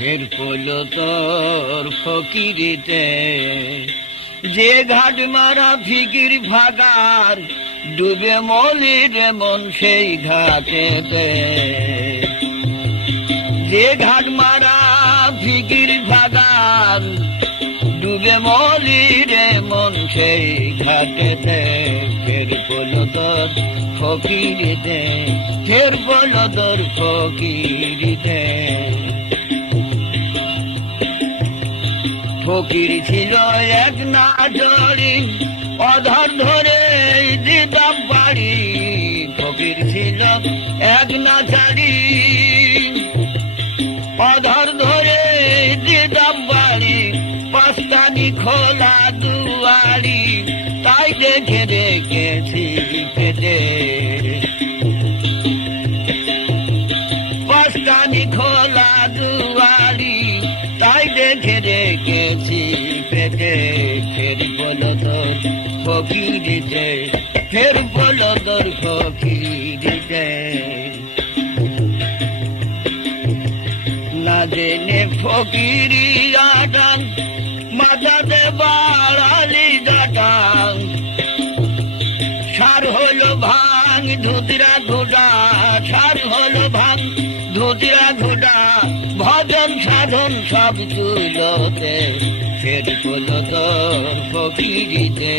ফের পড়ল তোর ফকিরিতে, যে ঘাট মারা ফিকির ভাগার ডুবে মলির মন সেই ঘাটেতে। যে ঘাট মারা ফিকির ভাগার ডুবে মলির মন সেই ঘাটেতে, ফের পড়ল তোর ফকিরিতে, ফের পড়ল তোর ফকিরিতে। ফকির ছিল এক নাটরি, অধর ধরে দিতাম বাড়ি। ফকির ছিল এক নাচারি, অধর ধরে দিতাম বাড়ি। পাঁচটানি খোলা দুয়ারি, তাই দেখে রেখেছি পেটে। পাঁচটানি খোলা দুয়ারি, তাই দেখে রেখেছি পেটে। ফের বল তোর ফকিরিতে, ফের বল তোর ফকিরিতে। না জেনে ফকিরি আটান, মাথাতে বাড়ালি ডাটান। সার হলো ভাঙ ধুতিরা ঘুটা, সার হলো ভাঙ ধুতিরা ঘুটা। ভজন সাধন সব চুলোতে, ফের পড়ল তোর ফকিরিতে,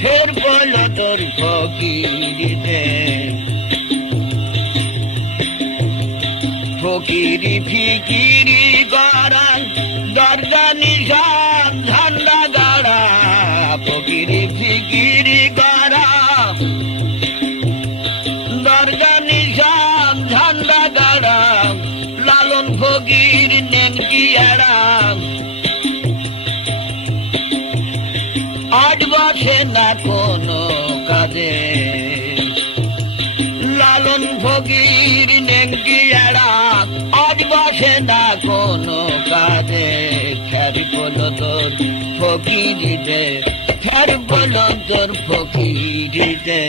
ফের পড়ল তোর ফকিরিতে। ফকিরি ফিকিরি গড়ান, দরজা নিশান ঝান্ডা গাড়া। ফকিরি ফিকিরি গড়া, দরজা নিশান ঝান্ডা গাড়া। লালন ফকির নেনকি এড়াম, আট বসে না কোনো কাজে। লালন ফকির নেনকি এড়াম, আট বসে না কোনো কাজে। ফের পড়ল তোর ফকিরিতে, ফের পড়ল তোর ফকিরিতে।